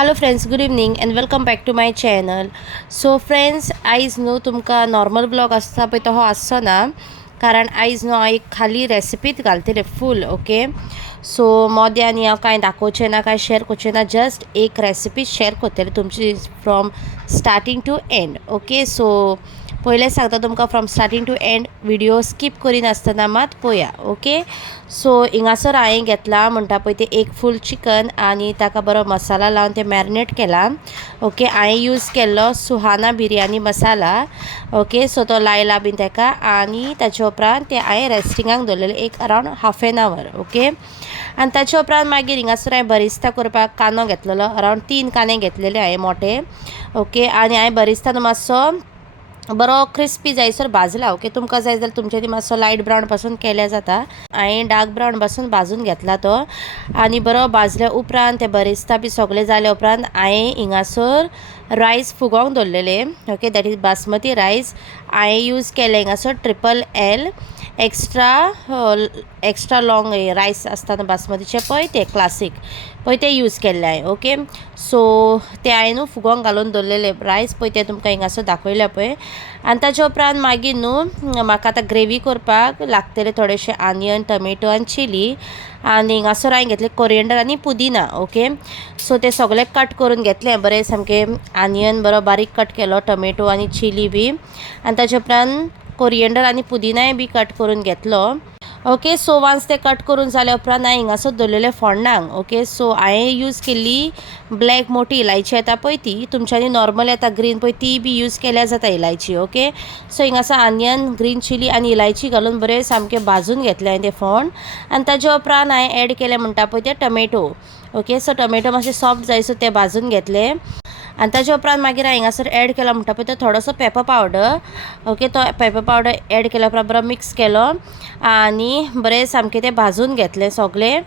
Hello friends, good evening and welcome back to my channel. So friends, आयज न्हू तुमकां normal blog आसता पळय तो आसचो ना, कारण आयज न्हू हांव एक खाली रेसिपीत घालतलें फूल. ओके, सो मोद्या आनी हांव कांय दाखोवचें ना, कांय शेअर करचें ना, जस्ट एक रेसिपी शेअर करतलें तुमची from starting to end. Okay, so पयलें सांगता तुमकां from starting to end video skip करिनासतना मात पळया. ओके, सो हिंगासर हांवें घेतला म्हणटा पळय तें एक फूल चिकन आनी ताका बरो मसाला लावन तें मॅरिनेट केला. ओके, हांवें यूज केल्लो सुहाना बिरयानी मसाला. ओके, सो तो लायला बीन ताका आनी ताचे उपरांत तें हांवें रेस्टिंगाक दवरलेलें एक around half an hour. Okay, आनी ताचे उपरांत मागीर हिंगासर हांवें बरिस्ता करपाक कांदो घेतलेलो, अरावंड 3 कांदे घेतलेले हांवें मोठे. ओके, आनी हांवें बरिस्ता मातसो बरो क्रिस्पी जायसर भाजला. ओके, तुमकां जाय जाल्यार तुमचे ती मातसो लायट ब्रावन पासून केल्या जाता. हांवें डार्क ब्रावन पासून भाजून घेतला तो आनी बरो भाजल्या उपरांत ते बरिस्ता बी सगळें जाल्या उपरांत हांवें हिंगासर रायस फुगोवंक दवरलेले. ओके, दॅट इज बासमती रायस. हांवें यूज केले हिंगासर LLL एक्स्ट्रा लॉंग रायस आसता बासमतीचे पळय ते क्लासीक पळय ते यूज केल्ले हांवें. ओके, सो ते हांवें न्हू फुगोवंक घालून दवरलेले रायस पळय ते तुमकां हिंगासर दाखयल्या पळय. आनी ताचे उपरांत मागीर न्हू म्हाका आतां ग्रेवी करपाक लागतले थोडेशे आनियन, टमेटो आनी चिली. आनी हिंगासर हांवें घेतले कोरिएंडर आनी पुदिना. ओके, सो ते सगळे कट करून घेतले बरें सामकें. आनियन बरो बारीक कट केलो, टमेटो आनी चिली बी, आनी ताचे उपरांत कोरिएंडर आनी पुदिनाय बी कट करून घेतलो. ओके, सो वान्स ते कट करून जाल्या उपरांत हांवें हिंगासर दवरलेले फोण्णांक. ओके, सो हांवें यूज केल्ली ब्लॅक मोठी इलायची येता पळय ती, तुमच्यांनी नॉर्मल येता ग्रीन पळय ती बी यूज केल्यार जाता इलायची. ओके, सो हिंगासर आनियन, ग्रीन चिली आनी इलायची घालून बरें सामकें भाजून घेतलें हांवें ते फोण्ण. आनी ताचे उपरांत हांवें एड केलें म्हणटा पळय ते टमेटो. ओके, सो टमेटो मातशे सॉफ्ट जायसर ते भाजून घेतले. आनी ताचे उपरांत मागीर हांवें हिंगासर एड केलो म्हणटा पळय तो थोडोसो पेपर पावडर. ओके, तो पेपर पावडर एड केल्या उपरांत बरो मिक्स केलो आनी बरें सामकें तें भाजून घेतलें सगळें.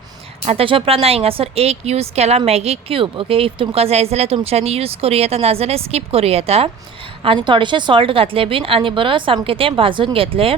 आनी ताचे उपरांत हांवें हिंगासर एक यूज केला मॅगी क्यूब. ओके, इफ तुमकां जाय जाल्यार तुमच्यांनी यूज करूं येता, नाजाल्यार स्कीप करूं येता. आनी थोडेशें सॉल्ट घातलें बीन आनी बरो सामकें तें भाजून घेतलें.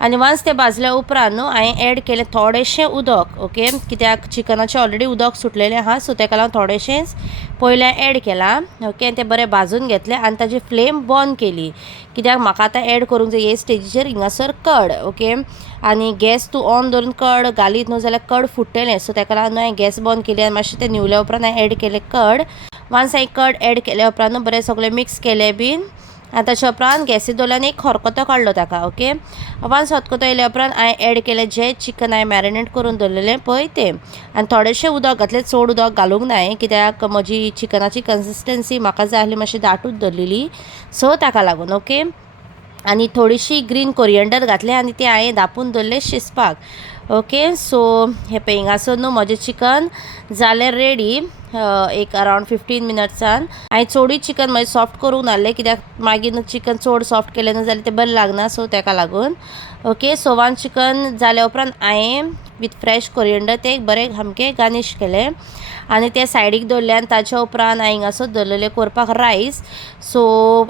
आनी वान्स तें भाजल्या उपरांत न्हू हांवें एड केलें थोडेशें उदक. ओके, कित्याक चिकनाचें ऑलरेडी उदक सुटलेलें आहा, सो ताका लागून थोडेशेंच पयलें एड केलां. ओके, आनी तें बरें भाजून घेतलें आनी ताची फ्लेम बंद केली, कित्याक म्हाका आतां एड करूंक जाय हे स्टेजीचेर हिंगासर कड. ओके, आनी गॅस तूं ऑन दवरून कड घालीत न्हू जाल्यार कड फुट्टलें, सो ताका लागून हांवें गॅस बंद केली आनी मातशें तें निवल्या उपरांत हांवें एड केलें कड. वान्स हांवें कड एड केल्या उपरांत बरें सगळें मिक्स केलें बीन आनी ताच्या उपरांत गॅसीर दवरल्यार एक खरकोतो काडलो ताका. ओके, वान्स खतखतो येयल्या उपरांत हांवें एड केलें जें चिकन हांवें मॅरिनेट करून दवरलेलें पळय तें, आनी थोडेशें उदक घातलें, चड उदक घालूंक ना कित्याक म्हजी चिकनाची कन्सिस्टन्सी म्हाका जाय आहली मातशी दाटूच दवरलेली, सो ताका लागून. ओके, आनी थोडीशी ग्रीन कोरिएंडर घातलें आनी तें हांवें धापून दवरलें शिजपाक. ओके, सो हे पळय हिंगासर न्हू म्हजें चिकन जालें रेडी एक अरावंड 15 मिनट्सान. हांवें चडूय चिकन मातशें सॉफ्ट करूंक नासलें, कित्याक मागीर चिकन चड सॉफ्ट केलें ना जाल्यार तें बरें लागना, सो ताका लागून. ओके, सो वान्स चिकन जाल्या उपरांत हांवें विथ फ्रेश कोरिएंडर तें बरें सामकें गार्निश केलें आनी तें सायडीक दवरलें. आनी ताच्या उपरांत हांवें हिंगासर दवरलेलें करपाक रायस. सो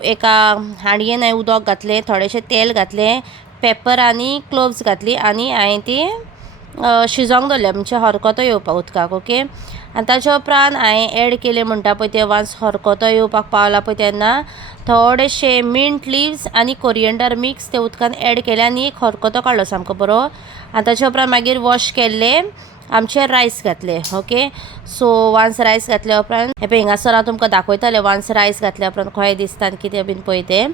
एका हांडयेन हांवें उदक घातलें, थोडेशें तेल घातलें, पेपर आनी क्लोव्स घातली आनी हांवें ती शिजोवंक दवरलें, म्हणजे हरकोतो येवपाक उदकाक. ओके, आनी ताच्या उपरांत हांवें एड केलें म्हणटा पळय तें वान्स हरकोतो येवपाक पावला पळय तेन्ना थोडेशे मिंट लिव्स आनी कोरिएंडर मिक्स ते उदकान एड केले आनी एक हरकोतो काडलो सामको बरो. आनी ताच्या उपरांत मागीर वॉश केल्ले आमचे रायस घातले. ओके, सो वान्स रायस घातल्या उपरांत हे पळय हिंगासर हांव तुमकां दाखयतलें वान्स रायस घातल्या उपरांत खंय दिसता आनी कितें बीन पळय तें.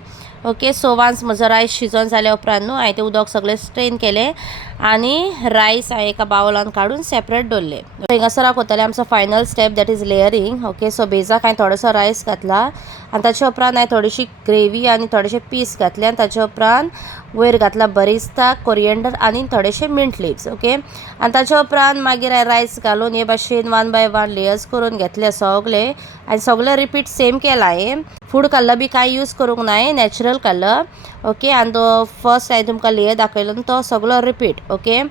ओके, सो वान्स म्हजो रायस शिजोवन जाल्या उपरांत न्हू हांवें तें उदक सगळें स्ट्रेन केलें आनी रायस हांवें एका बावलान काडून सेपरेट दवरलें. हिंगासर हांव करतलें आमचो final step, that is layering. Okay, so बेजाक हांवें थोडोसो रायस घातला आनी ताच्या उपरांत हांवें थोडीशी ग्रेवी आनी थोडेशे पीस घातले आनी ताच्या उपरांत वयर घातला बरिस्ता, कोरिएंडर आनी थोडेशे मिंट लिव्स. ओके, आनी ताच्या उपरांत मागीर हांवें रायस घालून हे भाशेन 1 बाय 1 लेयर्स करून घेतले सगळे आनी सगळे रिपीट सेम केला. हांवें फूड कलर बी कांय यूज करूंक ना, नॅचरल कलर. ओके, आनी तो फर्स्ट हांवें तुमकां लेयर दाखयलो तो सगळो रिपीट. ओके,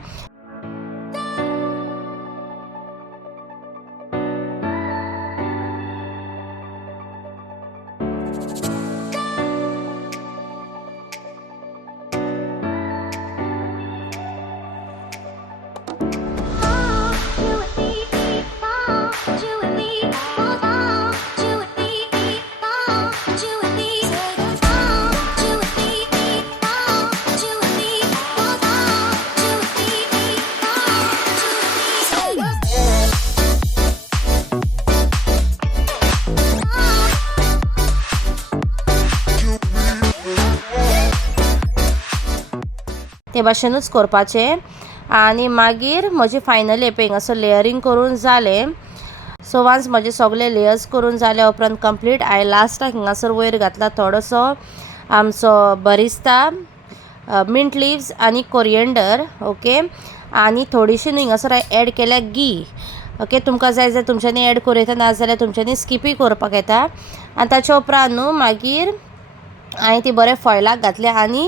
भाशेनूच करपाचें. आनी मागीर म्हजी फायनली पळय हिंगासर लेयरींग करून जालें. सो वन्स म्हजे सगळे लेयर्स करून जाल्या उपरांत कंप्लीट हांवें लास्टाक हिंगासर वयर घातला थोडोसो आमचो बरिस्ता, मिंट लिव्स आनी कोरिएंडर. ओके, आनी थोडीशी न्हू हिंगासर हांवें एड केल्या घी. ओके, तुमकां जाय जाल्यार तुमच्यांनी एड करूं येता, नाजाल्यार तुमच्यांनी स्किपूय करपाक येता. आनी ताच्या उपरांत न्हू मागीर हांवें ती बरें फॉयलाक घातल्या आनी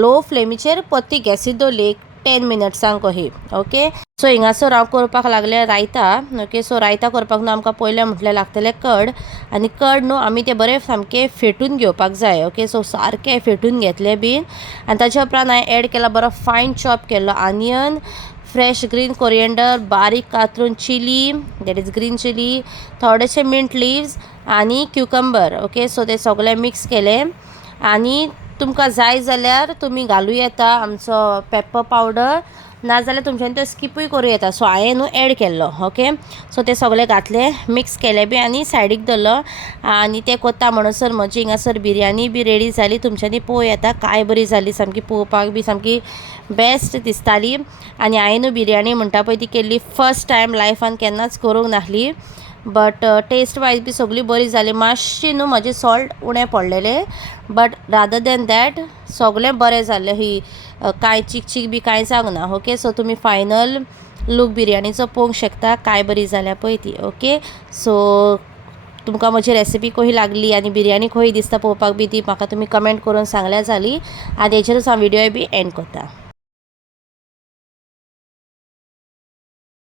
लो फ्लेमीचेर पत्ती गॅसीर दवरली 10 मिनट्सांक कशी. ओके, सो हिंगासर हांव करपाक लागलें रायता. ओके, सो रायता करपाक न्हू आमकां पयलें म्हटलें लागतलें कर्ड. आनी कर्ड न्हू आमी तें बरें सामकें फेटून घेवपाक जाय. ओके, सो सारकें फेटून घेतलें बीन. आनी ताच्या उपरांत हांवें एड केला बरो फायन चॉप केल्लो आनियन, फ्रेश ग्रीन कोरिएंडर, बारीक कातरून chilli, that is green chilli, थोडेशे मिंट लिव्स आनी क्युकंबर. ओके, सो तें सगळें मिक्स केलें. आनी तुमकां जाय जाल्यार तुमी घालूं येता आमचो पेपर पावडर, नाजाल्यार तुमच्यांनी तें स्किपूय करूं येता. सो हांवें न्हू एड केल्लो. ओके, सो तें सगळें घातलें, मिक्स केलें बी आनी सायडीक दवरलो. आनी तें कोत्ता म्हणसर म्हजी हिंगासर बिरयानी बी रेडी जाली. तुमच्यांनी पळोवं येता काय बरी जाली, सामकी पळोवपाक बी सामकी बेस्ट दिसताली. आनी हांवें न्हू बिरयानी म्हणटा पळय ती केल्ली फर्स्ट टायम लायफान, केन्नाच करूंक नाहली. बट टेस्ट वायज बी सगळी बरी जाली. मातशी न्हू म्हजें सॉल्ट उणें पडलेलें, बट रादर दॅन दॅट सगळें बरें जालें. ही कांय चीक बी कांय जावंक ना. ओके, सो तुमी फायनल लूक बिरयानीचो पळोवंक शकता काय बरी जाल्या पळय ती. ओके, सो तुमकां म्हजी रेसिपी कशी लागली आनी बिरयानी कशी दिसता पळोवपाक बी ती म्हाका तुमी कमेंट करून सांगल्यार जाली. आनी हेचेरूच हांव व्हिडियो बी एंड करता.